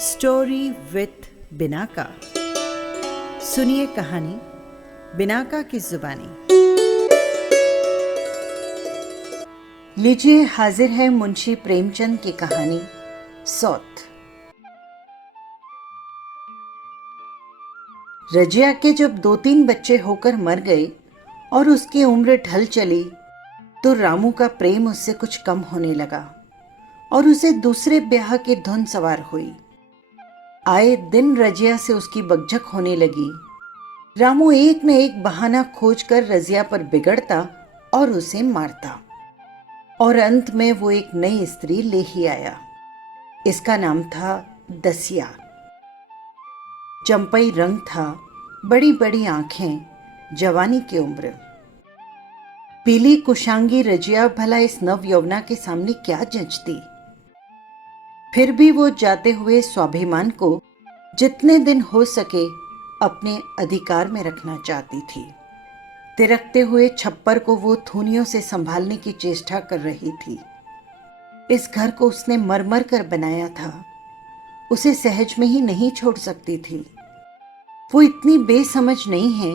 Story with Binaca. सुनिए कहानी Binaca की जुबानी। लीजिए, हाजिर है मुंशी प्रेमचंद की कहानी सौत। रजिया के जब 2-3 बच्चे होकर मर गए और उसकी उम्र ढल चली तो रामू का प्रेम उससे कुछ कम होने लगा और उसे दूसरे ब्याह की धुन सवार हुई। आए दिन रजिया से उसकी बकझक होने लगी। रामू एक न एक बहाना खोजकर रजिया पर बिगड़ता और उसे मारता और अंत में वो एक नई स्त्री ले ही आया। इसका नाम था दसिया। चंपई रंग था, बड़ी बड़ी आंखें, जवानी की उम्र। पीली कुशांगी रजिया भला इस नव यौवना के सामने क्या जंचती। फिर भी वो जाते हुए स्वाभिमान को जितने दिन हो सके अपने अधिकार में रखना चाहती थी। तिरकते हुए छप्पर को वो थूनियों से संभालने की चेष्टा कर रही थी। इस घर को उसने मर कर बनाया था, उसे सहज में ही नहीं छोड़ सकती थी। वो इतनी बेसमझ नहीं है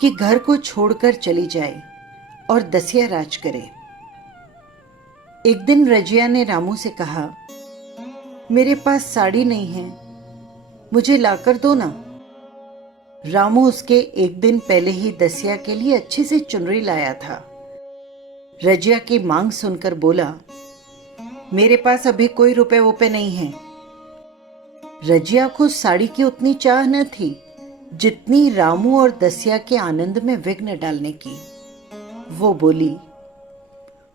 कि घर को छोड़कर चली जाए और दसिया राज करे। एक दिन रजिया ने रामू से कहा, मेरे पास साड़ी नहीं है, मुझे लाकर दो ना। रामू उसके एक दिन पहले ही दसिया के लिए अच्छी सी चुनरी लाया था। रजिया की मांग सुनकर बोला, मेरे पास अभी कोई रुपए वुपए नहीं है। रजिया को साड़ी की उतनी चाह न थी जितनी रामू और दसिया के आनंद में विघ्न डालने की। वो बोली,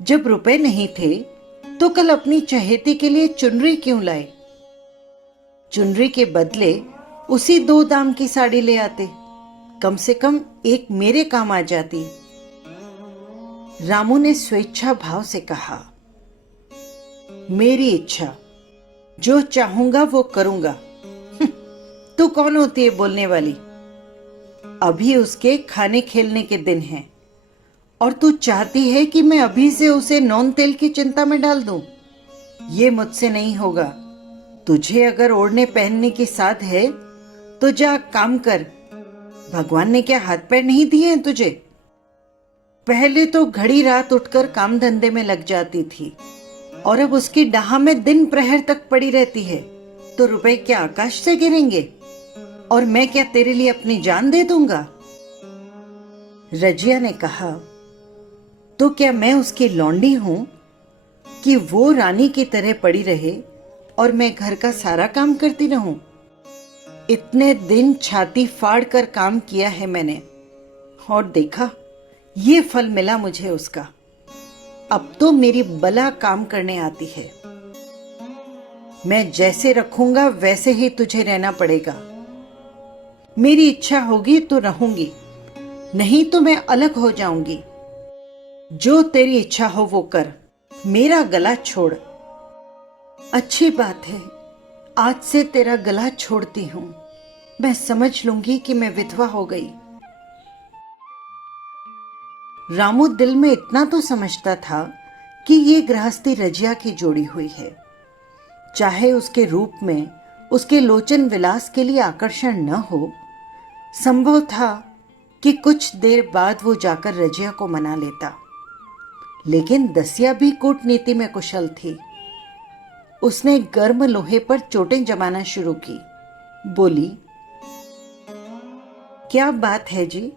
जब रुपए नहीं थे तो कल अपनी चहेती के लिए चुनरी क्यों लाए? चुनरी के बदले उसी 2 दाम की साड़ी ले आते, कम से कम एक मेरे काम आ जाती। रामू ने स्वेच्छा भाव से कहा, मेरी इच्छा, जो चाहूंगा वो करूंगा। तू कौन होती है बोलने वाली? अभी उसके खाने खेलने के दिन हैं और तू चाहती है कि मैं अभी से उसे नौन तेल की चिंता में डाल दूं? ये मुझसे नहीं होगा। तुझे अगर ओढ़ने पहनने की साध है तो जा काम कर। भगवान ने क्या हाथ पैर नहीं दिए हैं तुझे? पहले तो घड़ी रात उठकर काम धंधे में लग जाती थी और अब उसकी डाह में दिन प्रहर तक पड़ी रहती है, तो रुपए क्या आकाश से गिरेंगे? और मैं क्या तेरे लिए अपनी जान दे दूंगा? रजिया ने कहा, तो क्या मैं उसकी लौंडी हूं कि वो रानी की तरह पड़ी रहे और मैं घर का सारा काम करती रहूं? इतने दिन छाती फाड़ कर काम किया है मैंने और देखा, ये फल मिला मुझे उसका। अब तो मेरी बला काम करने आती है। मैं जैसे रखूंगा वैसे ही तुझे रहना पड़ेगा। मेरी इच्छा होगी तो रहूंगी, नहीं तो मैं अलग हो जाऊंगी। जो तेरी इच्छा हो वो कर, मेरा गला छोड़। अच्छी बात है, आज से तेरा गला छोड़ती हूं। मैं समझ लूंगी कि मैं विधवा हो गई। रामू दिल में इतना तो समझता था कि ये गृहस्थी रजिया की जोड़ी हुई है। चाहे उसके रूप में उसके लोचन विलास के लिए आकर्षण न हो, संभव था कि कुछ देर बाद वो जाकर रजिया को मना लेता। लेकिन दसिया भी कूटनीति में कुशल थी। उसने गर्म लोहे पर चोटें जमाना शुरू की। बोली, क्या बात है जी,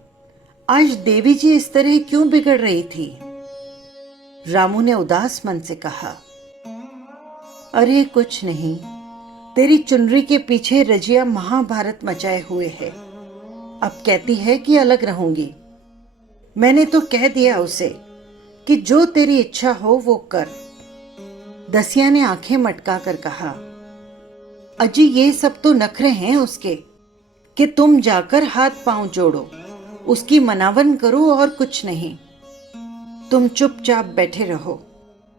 आज देवी जी इस तरह क्यों बिगड़ रही थी? रामू ने उदास मन से कहा, अरे कुछ नहीं, तेरी चुनरी के पीछे रजिया महाभारत मचाए हुए है। अब कहती है कि अलग रहूंगी। मैंने तो कह दिया उसे कि जो तेरी इच्छा हो वो कर। दसिया ने आंखें मटका कर कहा, अजी ये सब तो नखरे हैं उसके कि तुम जाकर हाथ पांव जोड़ो, उसकी मनावन करो और कुछ नहीं। तुम चुपचाप बैठे रहो,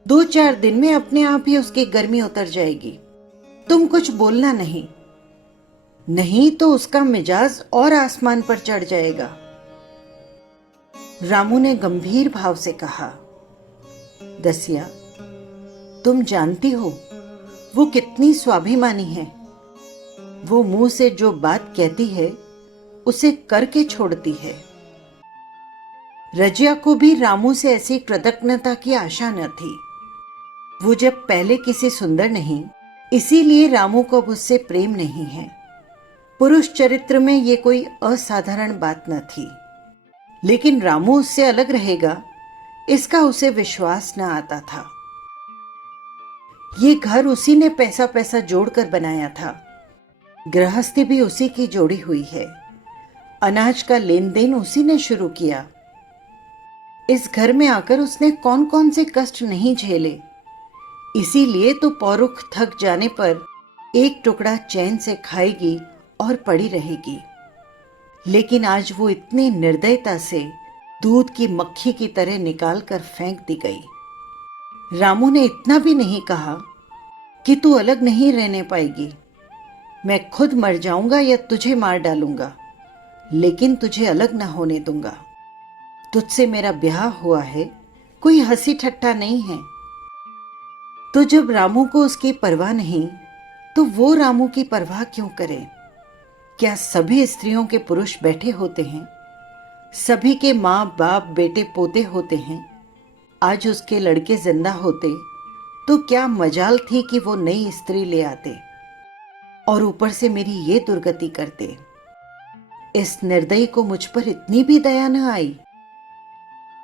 2-4 दिन में अपने आप ही उसकी गर्मी उतर जाएगी। तुम कुछ बोलना नहीं, नहीं तो उसका मिजाज और आसमान पर चढ़ जाएगा। रामू ने गंभीर भाव से कहा, दसिया, तुम जानती हो वो कितनी स्वाभिमानी है वो मुंह से जो बात कहती है उसे करके छोड़ती है। रजिया को भी रामू से ऐसी कृतज्ञता की आशा न थी। वो जब पहले किसी सुंदर नहीं, इसीलिए रामू को अब उससे प्रेम नहीं है। पुरुष चरित्र में ये कोई असाधारण बात न थी, लेकिन रामू उससे अलग रहेगा इसका उसे विश्वास न आता था। ये घर उसी ने पैसा पैसा जोड़कर बनाया था। गृहस्थी भी उसी की जोड़ी हुई है। अनाज का लेन देन उसी ने शुरू किया। इस घर में आकर उसने कौन कौन से कष्ट नहीं झेले। इसीलिए तो पौरुख थक जाने पर एक टुकड़ा चैन से खाएगी और पड़ी रहेगी। लेकिन आज वो इतनी निर्दयता से दूध की मक्खी की तरह निकाल कर फेंक दी गई। रामू ने इतना भी नहीं कहा कि तू अलग नहीं रहने पाएगी, मैं खुद मर जाऊंगा या तुझे मार डालूंगा, लेकिन तुझे अलग ना होने दूंगा। तुझसे मेरा ब्याह हुआ है, कोई हंसी ठट्ठा नहीं है। तो जब रामू को उसकी परवाह नहीं, तो वो रामू की परवाह क्यों करे? क्या सभी स्त्रियों के पुरुष बैठे होते हैं? सभी के माँ बाप बेटे पोते होते हैं। आज उसके लड़के जिंदा होते तो क्या मजाल थी कि वो नई स्त्री ले आते और ऊपर से मेरी ये दुर्गति करते। इस निर्दयी को मुझ पर इतनी भी दया न आई।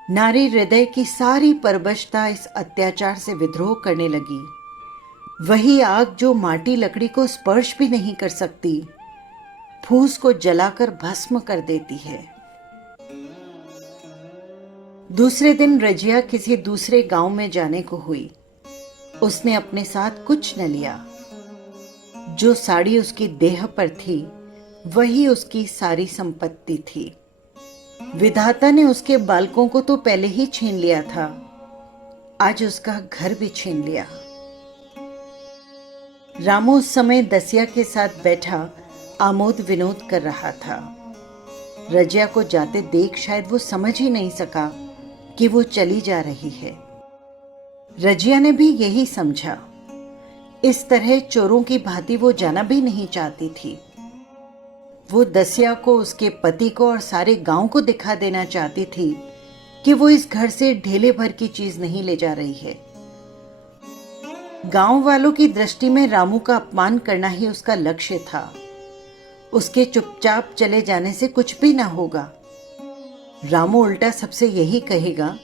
नारी हृदय की सारी परवशता इस अत्याचार से विद्रोह करने लगी। वही आग जो माटी लकड़ी को स्पर्श भी नहीं कर सकती, फूस को जलाकर भस्म कर देती है। दूसरे दिन रजिया किसी दूसरे गांव में जाने को हुई। उसने अपने साथ कुछ न लिया। जो साड़ी उसकी देह पर थी वही उसकी सारी संपत्ति थी। विधाता ने उसके बालकों को तो पहले ही छीन लिया था, आज उसका घर भी छीन लिया। रामू उस समय दसिया के साथ बैठा आमोद विनोद कर रहा था। रजिया को जाते देख शायद वो समझ ही नहीं सका कि वो चली जा रही है। रजिया ने भी यही समझा। इस तरह चोरों की भांति वो जाना भी नहीं चाहती थी। वो दसिया को, उसके पति को और सारे गांव को दिखा देना चाहती थी कि वो इस घर से ढेले भर की चीज नहीं ले जा रही है। गांव वालों की दृष्टि में रामू का अपमान करना ही उसका लक्ष्य था। उसके चुपचाप चले जाने से कुछ भी ना होगा। रामू उल्टा सबसे यही कहेगा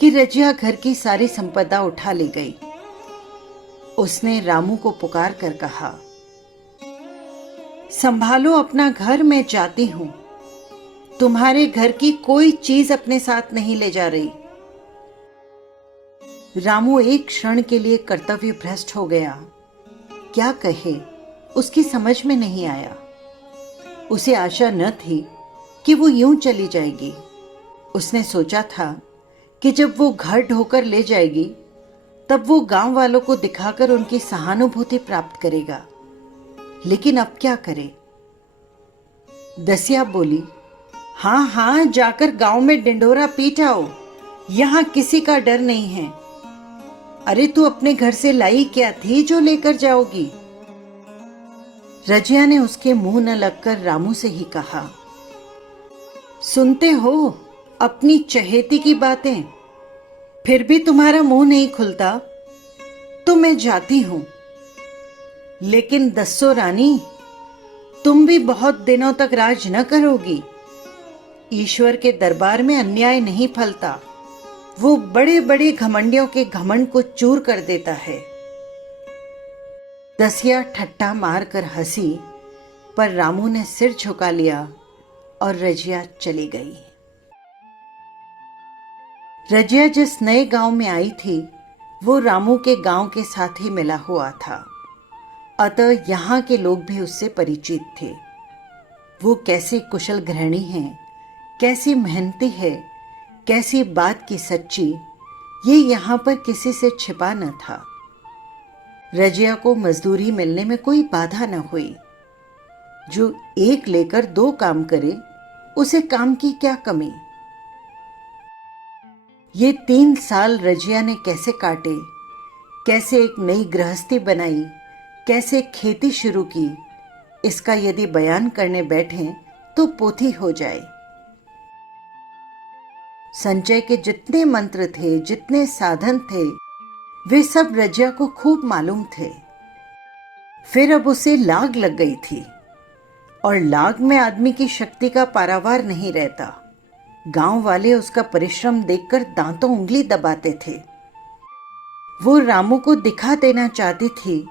कि रजिया घर की सारी संपदा उठा ले गई। उसने रामू को पुकार कर कहा, संभालो अपना घर, मैं जाती हूं। तुम्हारे घर की कोई चीज अपने साथ नहीं ले जा रही। रामू एक क्षण के लिए कर्तव्य भ्रष्ट हो गया। क्या कहे उसकी समझ में नहीं आया। उसे आशा न थी कि वो यूं चली जाएगी। उसने सोचा था कि जब वो घर ढोकर ले जाएगी तब वो गांव वालों को दिखाकर उनकी सहानुभूति प्राप्त करेगा, लेकिन अब क्या करे। दसिया बोली, हाँ हाँ, जाकर गांव में डिंडोरा पीट आओ, यहां किसी का डर नहीं है। अरे तू अपने घर से लाई क्या थी जो लेकर जाओगी? रजिया ने उसके मुंह न लगकर रामू से ही कहा, सुनते हो अपनी चहेती की बातें, फिर भी तुम्हारा मुंह नहीं खुलता। तो मैं जाती हूं, लेकिन दस्सो रानी, तुम भी बहुत दिनों तक राज न करोगी। ईश्वर के दरबार में अन्याय नहीं फलता, वो बड़े बड़े घमंडियों के घमंड को चूर कर देता है। दसिया ठट्ठा मारकर हंसी, पर रामू ने सिर झुका लिया और रजिया चली गई। रजिया जिस नए गांव में आई थी वो रामू के गांव के साथ ही मिला हुआ था, अतः यहाँ के लोग भी उससे परिचित थे। वो कैसी कुशल गृहिणी है, कैसी मेहनती है, कैसी बात की सच्ची, ये यहाँ पर किसी से छिपा न था। रजिया को मजदूरी मिलने में कोई बाधा न हुई। जो एक लेकर दो काम करे उसे काम की क्या कमी। ये 3 साल रजिया ने कैसे काटे, कैसे एक नई गृहस्थी बनाई, कैसे खेती शुरू की, इसका यदि बयान करने बैठें तो पोथी हो जाए। संचय के जितने मंत्र थे, जितने साधन थे, वे सब रजिया को खूब मालूम थे। फिर अब उसे लाग लग गई थी, और लाग में आदमी की शक्ति का पारावार नहीं रहता। गांव वाले उसका परिश्रम देखकर दांतों उंगली दबाते थे। वो रामू को दिखा देना चाहती थी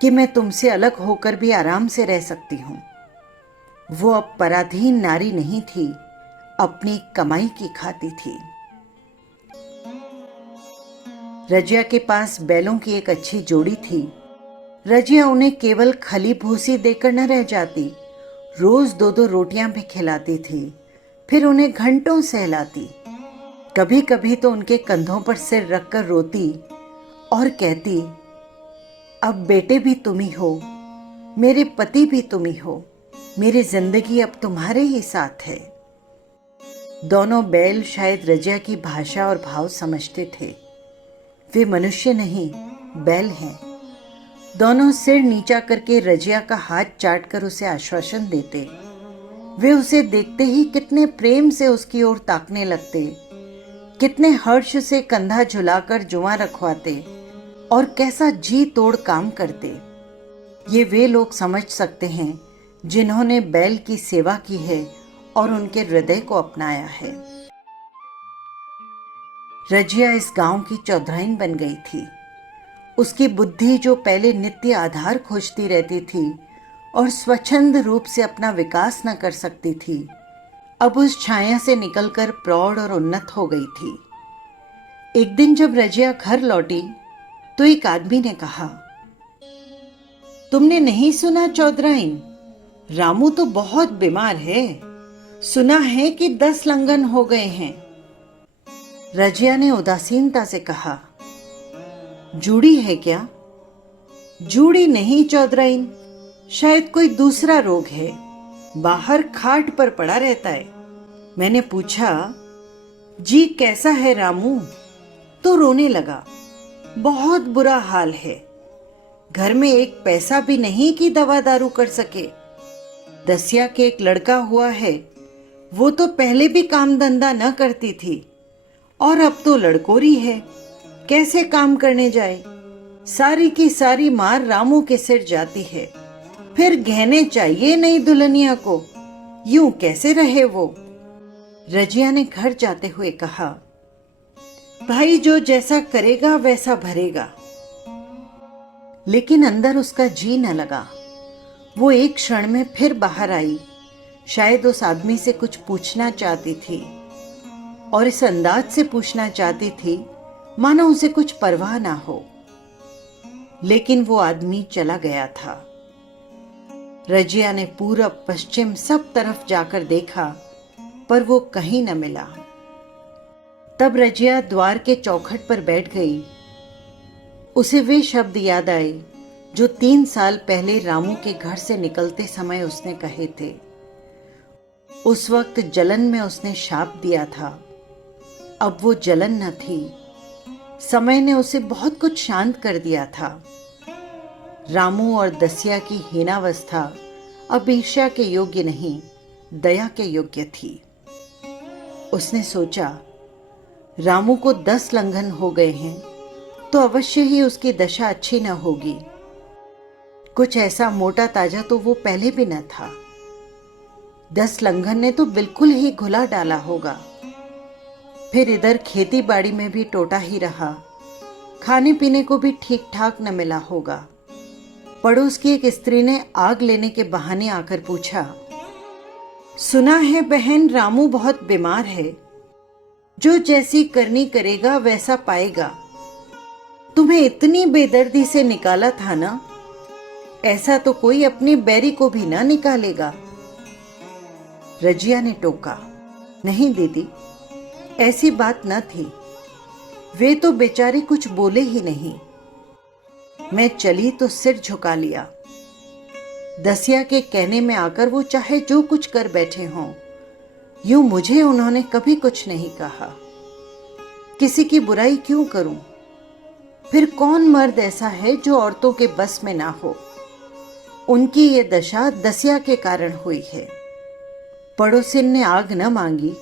कि मैं तुमसे अलग होकर भी आराम से रह सकती हूं। वो अब पराधीन नारी नहीं थी, अपनी कमाई की खाती थी। रजिया के पास बैलों की एक अच्छी जोड़ी थी। रजिया उन्हें केवल खली भूसी देकर न रह जाती, रोज 2-2 रोटियां भी खिलाती थी, फिर उन्हें घंटों सहलाती। कभी कभी तो उनके कंधों पर सिर रखकर रोती और कहती, अब बेटे भी तुम ही हो, मेरे पति भी तुम ही हो, मेरी जिंदगी अब तुम्हारे ही साथ है। दोनों बैल शायद रजिया की भाषा और भाव समझते थे। वे मनुष्य नहीं, बैल हैं। दोनों सिर नीचा करके रजिया का हाथ चाटकर उसे आश्वासन देते। वे उसे देखते ही कितने प्रेम से उसकी ओर ताकने लगते, कितने हर्ष से कंधा झुलाकर जुआं रखवाते और कैसा जी तोड़ काम करते। ये वे लोग समझ सकते हैं जिन्होंने बैल की सेवा की है और उनके हृदय को अपनाया है। रजिया इस गांव की चौधराइन बन गई थी। उसकी बुद्धि, जो पहले नित्य आधार खोजती रहती थी और स्वच्छंद रूप से अपना विकास न कर सकती थी, अब उस छाया से निकलकर प्रौढ़ और उन्नत हो गई थी। एक दिन जब रजिया घर लौटी तो एक आदमी ने कहा, तुमने नहीं सुना चौधराइन, रामू तो बहुत बीमार है, सुना है कि 10 लंघन हो गए हैं। रजिया ने उदासीनता से कहा, जूड़ी है क्या? जूड़ी नहीं चौधराइन, शायद कोई दूसरा रोग है, बाहर खाट पर पड़ा रहता है। मैंने पूछा, जी कैसा है रामू? तो रोने लगा, बहुत बुरा हाल है, घर में एक पैसा भी नहीं कि दवा दारू कर सके। दसिया के एक लड़का हुआ है, वो तो पहले भी काम धंधा न करती थी और अब तो लड़कोरी है, कैसे काम करने जाए? सारी की सारी मार रामू के सिर जाती है, फिर गहने चाहिए नई दुल्हनिया को, यूं कैसे रहे वो? रजिया ने घर जाते हुए कहा, भाई जो जैसा करेगा वैसा भरेगा। लेकिन अंदर उसका जी न लगा। वो एक क्षण में फिर बाहर आई, शायद उस आदमी से कुछ पूछना चाहती थी और इस अंदाज से पूछना चाहती थी मानो उसे कुछ परवाह ना हो। लेकिन वो आदमी चला गया था। रजिया ने पूरब पश्चिम सब तरफ जाकर देखा, पर वो कहीं न मिला। तब रजिया द्वार के चौखट पर बैठ गई। उसे वे शब्द याद आए जो 3 साल पहले रामू के घर से निकलते समय उसने कहे थे। उस वक्त जलन में उसने शाप दिया था, अब वो जलन न थी। समय ने उसे बहुत कुछ शांत कर दिया था। रामू और दसिया की हीनावस्था अब ईर्ष्या के योग्य नहीं, दया के योग्य थी। उसने सोचा, रामू को 10 लंघन हो गए हैं तो अवश्य ही उसकी दशा अच्छी न होगी। कुछ ऐसा मोटा ताजा तो वो पहले भी न था। 10 लंघन ने तो बिल्कुल ही घुला डाला होगा। फिर इधर खेती बाड़ी में भी टोटा ही रहा, खाने पीने को भी ठीक ठाक न मिला होगा। पड़ोस की एक स्त्री ने आग लेने के बहाने आकर पूछा, सुना है बहन रामू बहुत बीमार है, जो जैसी करनी करेगा वैसा पाएगा। तुम्हें इतनी बेदर्दी से निकाला था ना, ऐसा तो कोई अपनी बैरी को भी ना निकालेगा। रजिया ने टोका, नहीं दीदी, ऐसी बात न थी, वे तो बेचारे कुछ बोले ही नहीं। मैं चली तो सिर झुका लिया। दसिया के कहने में आकर वो चाहे जो कुछ कर बैठे हों, यूं मुझे उन्होंने कभी कुछ नहीं कहा। किसी की बुराई क्यों करूं? फिर कौन मर्द ऐसा है जो औरतों के बस में ना हो? उनकी ये दशा दसिया के कारण हुई है। पड़ोसिन ने आग न मांगी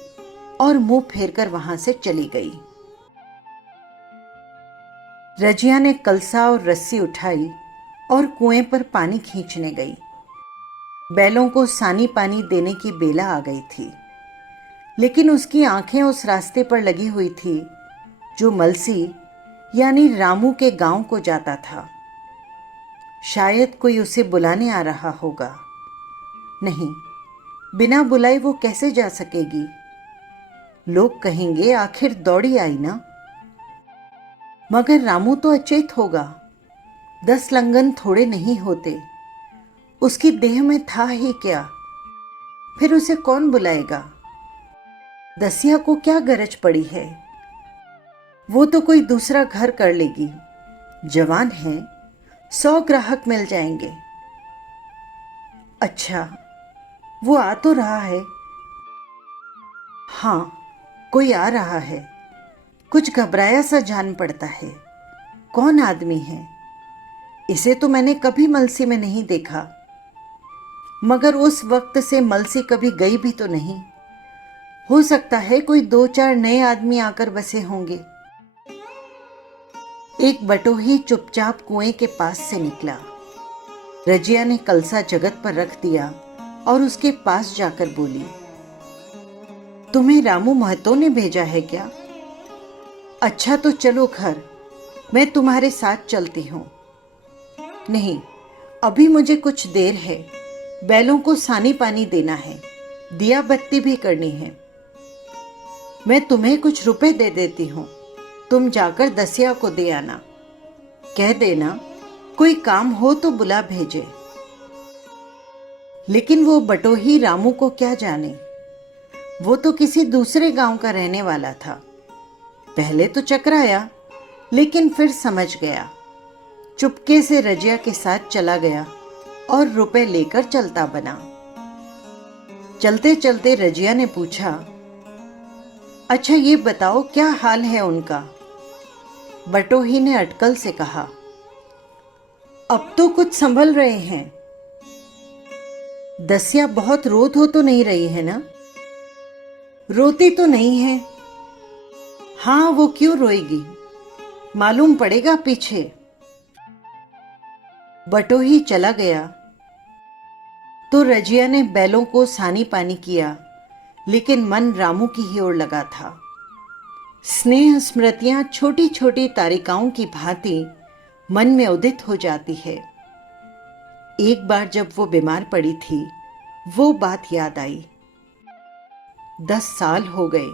और मुंह फेरकर वहां से चली गई। रजिया ने कलसा और रस्सी उठाई और कुएं पर पानी खींचने गई। बैलों को सानी पानी देने की बेला आ गई थी, लेकिन उसकी आंखें उस रास्ते पर लगी हुई थी जो मलसी यानी रामू के गांव को जाता था। शायद कोई उसे बुलाने आ रहा होगा। नहीं, बिना बुलाए वो कैसे जा सकेगी? लोग कहेंगे आखिर दौड़ी आई ना। मगर रामू तो अचेत होगा। 10 लंगन थोड़े नहीं होते। उसकी देह में था ही क्या? फिर उसे कौन बुलाएगा? दसिया को क्या गरज पड़ी है? वो तो कोई दूसरा घर कर लेगी। जवान है, 100 ग्राहक मिल जाएंगे। अच्छा, वो आ तो रहा है। हाँ, कोई आ रहा है। कुछ घबराया सा जान पड़ता है। कौन आदमी है? इसे तो मैंने कभी मलसी में नहीं देखा। मगर उस वक्त से मलसी कभी गई भी तो नहीं। हो सकता है कोई 2-4 नए आदमी आकर बसे होंगे। एक बटोही चुपचाप कुएं के पास से निकला। रजिया ने कलसा जगत पर रख दिया और उसके पास जाकर बोली, तुम्हें रामू महतो ने भेजा है क्या? अच्छा तो चलो घर, मैं तुम्हारे साथ चलती हूं। नहीं, अभी मुझे कुछ देर है। बैलों को सानी पानी देना है, दिया बत्ती भी करनी है। मैं तुम्हें कुछ रुपए दे देती हूं, तुम जाकर दसिया को दे आना। कह देना कोई काम हो तो बुला भेजे। लेकिन वो बटोही रामू को क्या जाने? वो तो किसी दूसरे गांव का रहने वाला था। पहले तो चकराया, लेकिन फिर समझ गया। चुपके से रजिया के साथ चला गया और रुपए लेकर चलता बना। चलते चलते रजिया ने पूछा, अच्छा ये बताओ क्या हाल है उनका? बटोही ने अटकल से कहा, अब तो कुछ संभल रहे हैं। दसिया बहुत रो धो तो नहीं रही है ना? रोती तो नहीं है। हाँ, वो क्यों रोएगी? मालूम पड़ेगा पीछे। बटोही चला गया तो रजिया ने बैलों को सानी पानी किया, लेकिन मन रामू की ही ओर लगा था। स्नेह स्मृतियां छोटी छोटी तारिकाओं की भांति मन में उदित हो जाती है। एक बार जब वो बीमार पड़ी थी, वो बात याद आई। 10 साल हो गए।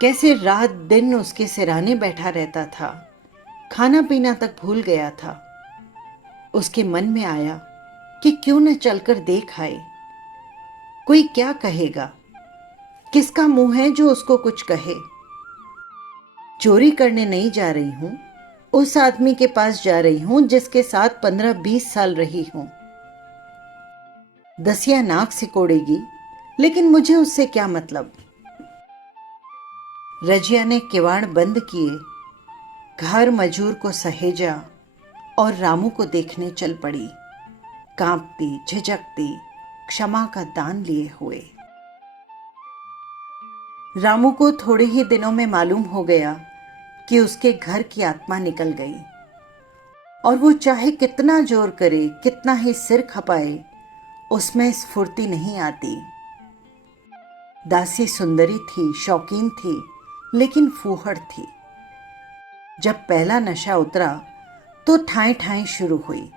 कैसे रात दिन उसके सिरहाने बैठा रहता था, खाना पीना तक भूल गया था। उसके मन में आया कि क्यों न चलकर देख आए। कोई क्या कहेगा? किसका मुंह है जो उसको कुछ कहे? चोरी करने नहीं जा रही हूं, उस आदमी के पास जा रही हूं जिसके साथ 15-20 साल रही हूं। दसिया नाक सिकोड़ेगी, लेकिन मुझे उससे क्या मतलब? रजिया ने किवाड़ बंद किए, घर मजूर को सहेजा और रामू को देखने चल पड़ी, कांपती झिझकती, क्षमा का दान लिए हुए। रामू को थोड़े ही दिनों में मालूम हो गया कि उसके घर की आत्मा निकल गई, और वो चाहे कितना जोर करे, कितना ही सिर खपाए, उसमें स्फूर्ति नहीं आती। दासी सुंदरी थी, शौकीन थी, लेकिन फूहड़ थी। जब पहला नशा उतरा तो ठाएं ठाएं शुरू हुई।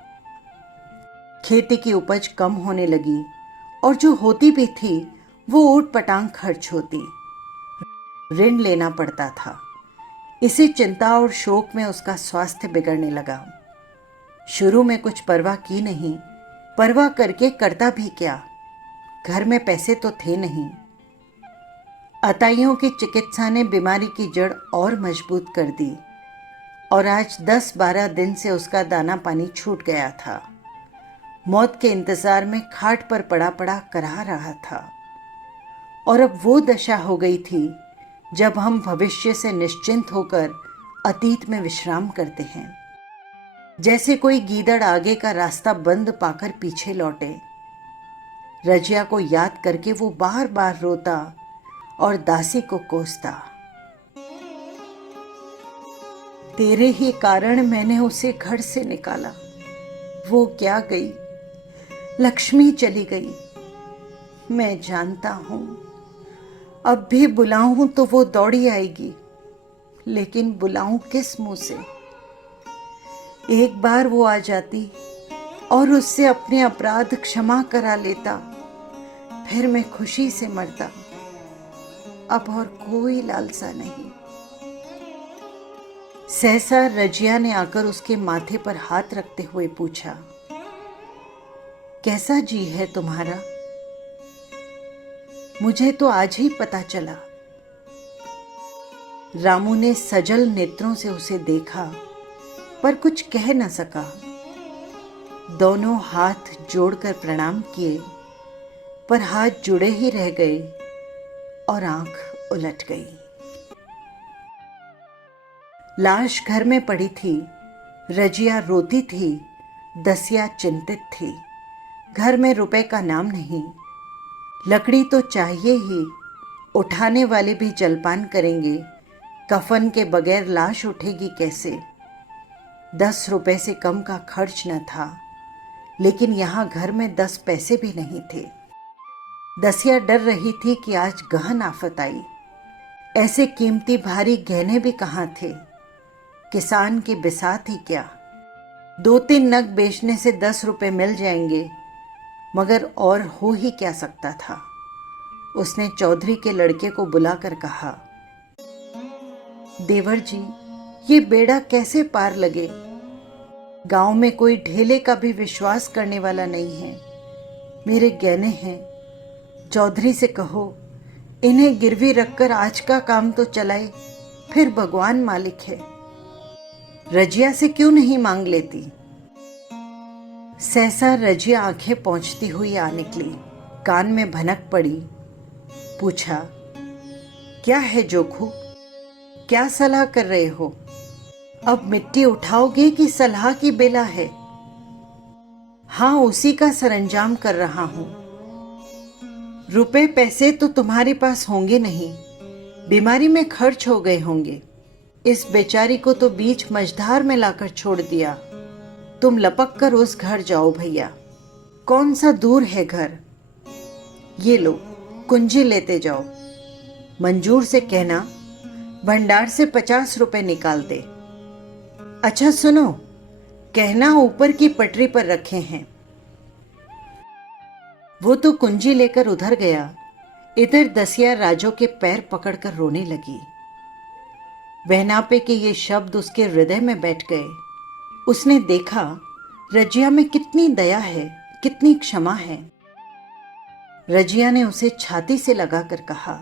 खेती की उपज कम होने लगी, और जो होती भी थी वो ऊट पटांग खर्च होती। ऋण लेना पड़ता था। इसी चिंता और शोक में उसका स्वास्थ्य बिगड़ने लगा। शुरू में कुछ परवाह की नहीं, परवाह करके करता भी क्या? घर में पैसे तो थे नहीं। अताइयों की चिकित्सा ने बीमारी की जड़ और मजबूत कर दी, और आज 10-12 दिन से उसका दाना पानी छूट गया था। मौत के इंतजार में खाट पर पड़ा पड़ा कराह रहा था। और अब वो दशा हो गई थी जब हम भविष्य से निश्चिंत होकर अतीत में विश्राम करते हैं। जैसे कोई गीदड़ आगे का रास्ता बंद पाकर पीछे लौटे। रजिया को याद करके वो बार बार रोता और दासी को कोसता। तेरे ही कारण मैंने उसे घर से निकाला। वो क्या गई, लक्ष्मी चली गई। मैं जानता हूं, अब भी बुलाऊं तो वो दौड़ी आएगी, लेकिन बुलाऊं किस मुंह से। एक बार वो आ जाती और उससे अपने अपराध क्षमा करा लेता, फिर मैं खुशी से मरता। अब और कोई लालसा नहीं। सहसा रजिया ने आकर उसके माथे पर हाथ रखते हुए पूछा, कैसा जी है तुम्हारा? मुझे तो आज ही पता चला। रामू ने सजल नेत्रों से उसे देखा, पर कुछ कह न सका। दोनों हाथ जोड़कर प्रणाम किए, पर हाथ जुड़े ही रह गए और आंख उलट गई। लाश घर में पड़ी थी। रजिया रोती थी, दसिया चिंतित थी। घर में रुपए का नाम नहीं। लकड़ी तो चाहिए ही, उठाने वाले भी जलपान करेंगे। कफन के बगैर लाश उठेगी कैसे? 10 रुपए से कम का खर्च न था, लेकिन यहाँ घर में 10 पैसे भी नहीं थे। दसिया डर रही थी कि आज गहन आफत आई। ऐसे कीमती भारी गहने भी कहाँ थे? किसान की बिसात ही क्या। 2-3 नग बेचने से 10 रुपए मिल जाएंगे, मगर और हो ही क्या सकता था। उसने चौधरी के लड़के को बुलाकर कहा, देवर जी, ये बेड़ा कैसे पार लगे? गांव में कोई ढेले का भी विश्वास करने वाला नहीं है। मेरे गहने हैं, चौधरी से कहो इन्हें गिरवी रखकर आज का काम तो चलाए, फिर भगवान मालिक है। रजिया से क्यों नहीं मांग लेती? सहसा रजिया आंखें पोंछती हुई आ निकली, कान में भनक पड़ी। पूछा, क्या है जोखू? क्या सलाह कर रहे हो? अब मिट्टी उठाओगे कि सलाह की बेला है? हाँ, उसी का सरंजाम कर रहा हूं। रुपए पैसे तो तुम्हारे पास होंगे नहीं, बीमारी में खर्च हो गए होंगे। इस बेचारी को तो बीच मझधार में लाकर छोड़ दिया। तुम लपक कर उस घर जाओ भैया। कौन सा दूर है घर? ये लो, कुंजी लेते जाओ। मंजूर से कहना भंडार से 50 रुपए निकाल दे। अच्छा सुनो, कहना ऊपर की पटरी पर रखे हैं। वो तो कुंजी लेकर उधर गया। इधर दसिया राजो के पैर पकड़कर रोने लगी। बहनापे के ये शब्द उसके हृदय में बैठ गए। उसने देखा रजिया में कितनी दया है, कितनी क्षमा है। रजिया ने उसे छाती से लगाकर कहा,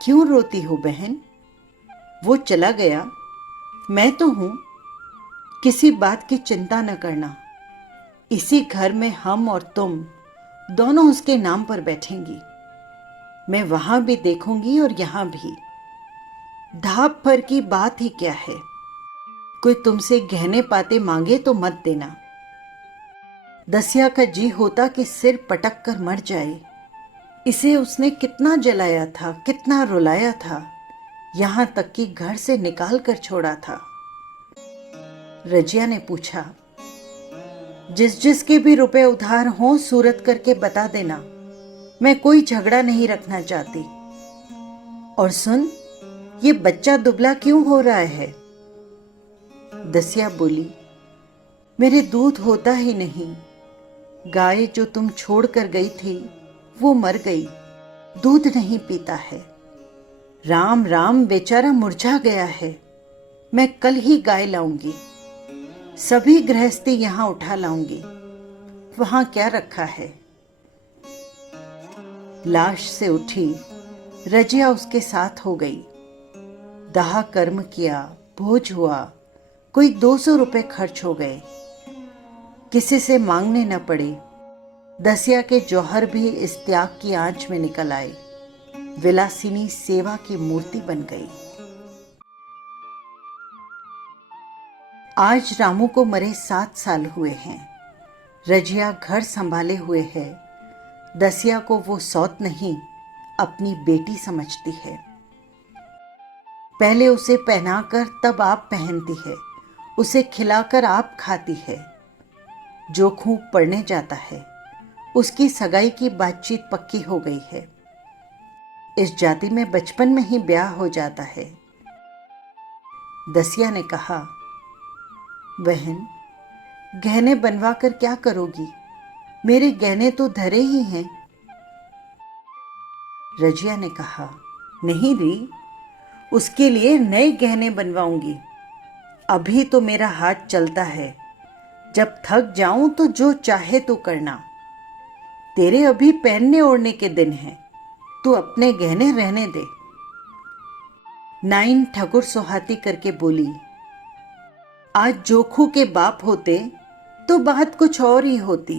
क्यों रोती हो बहन? वो चला गया, मैं तो हूं। किसी बात की चिंता न करना। इसी घर में हम और तुम दोनों उसके नाम पर बैठेंगी। मैं वहां भी देखूंगी और यहां भी। धाप भर की बात ही क्या है। कोई तुमसे गहने पाते मांगे तो मत देना। दसिया का जी होता कि सिर पटक कर मर जाए। इसे उसने कितना जलाया था, कितना रुलाया था, यहां तक कि घर से निकाल कर छोड़ा था। रजिया ने पूछा, जिस जिसके भी रुपए उधार हों सूरत करके बता देना। मैं कोई झगड़ा नहीं रखना चाहती। और सुन, ये बच्चा दुबला क्यों हो रहा है? दसिया बोली, मेरे दूध होता ही नहीं। गाय जो तुम छोड़कर गई थी वो मर गई, दूध नहीं पीता है। राम राम, बेचारा मुरझा गया है। मैं कल ही गाय लाऊंगी। सभी गृहस्थी यहां उठा लाऊंगी। वहां क्या रखा है? लाश से उठी रजिया उसके साथ हो गई। दाह कर्म किया, भोज हुआ, कोई 200 रुपए खर्च हो गए। किसी से मांगने न पड़े। दसिया के जौहर भी इस त्याग की आंच में निकल आए। विलासिनी सेवा की मूर्ति बन गई। आज रामू को मरे 7 साल हुए हैं। रजिया घर संभाले हुए है। दसिया को वो सौत नहीं, अपनी बेटी समझती है। पहले उसे पहनाकर तब आप पहनती है, उसे खिलाकर आप खाती है। जो खूब पढ़ने जाता है, उसकी सगाई की बातचीत पक्की हो गई है। इस जाति में बचपन में ही ब्याह हो जाता है। दसिया ने कहा, बहन, गहने बनवा कर क्या करोगी? मेरे गहने तो धरे ही हैं। रजिया ने कहा, नहीं री, उसके लिए नए गहने बनवाऊंगी। अभी तो मेरा हाथ चलता है, जब थक जाऊं तो जो चाहे तो करना। तेरे अभी पहनने ओढ़ने के दिन हैं, तू अपने गहने रहने दे। नाइन ठकुर सुहाती करके बोली, आज जोखू के बाप होते तो बात कुछ और ही होती।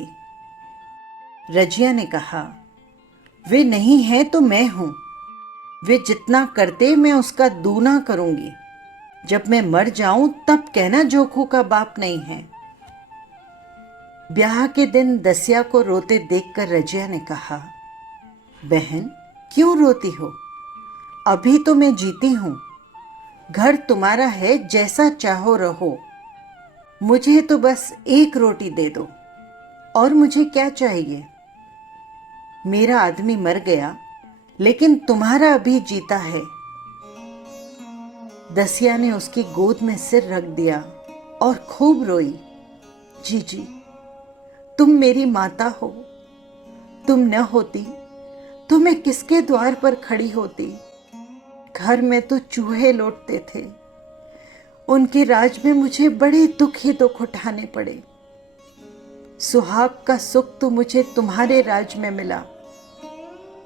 रजिया ने कहा, वे नहीं है तो मैं हूं। वे जितना करते मैं उसका दूना करूंगी। जब मैं मर जाऊं तब कहना जोखू का बाप नहीं है। ब्याह के दिन दसिया को रोते देखकर रजिया ने कहा, बहन, क्यों रोती हो? अभी तो मैं जीती हूं। घर तुम्हारा है, जैसा चाहो रहो। मुझे तो बस एक रोटी दे दो, और मुझे क्या चाहिए? मेरा आदमी मर गया, लेकिन तुम्हारा अभी जीता है। दसिया ने उसकी गोद में सिर रख दिया और खूब रोई। जीजी, तुम मेरी माता हो। तुम न होती तो मैं किसके द्वार पर खड़ी होती? घर में तो चूहे लौटते थे। उनके राज में मुझे बड़े दुख ही दुख उठाने पड़े। सुहाग का सुख तो मुझे तुम्हारे राज में मिला।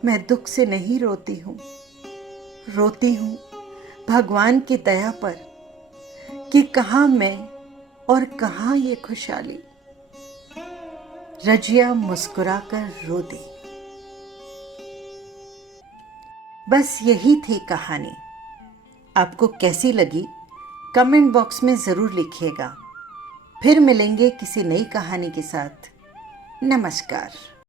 मैं दुख से नहीं रोती हूं, रोती हूं भगवान की दया पर कि कहां मैं और कहां ये खुशहाली। रजिया मुस्कुराकर रो दी। बस यही थी कहानी। आपको कैसी लगी कमेंट बॉक्स में ज़रूर लिखिएगा। फिर मिलेंगे किसी नई कहानी के साथ। नमस्कार।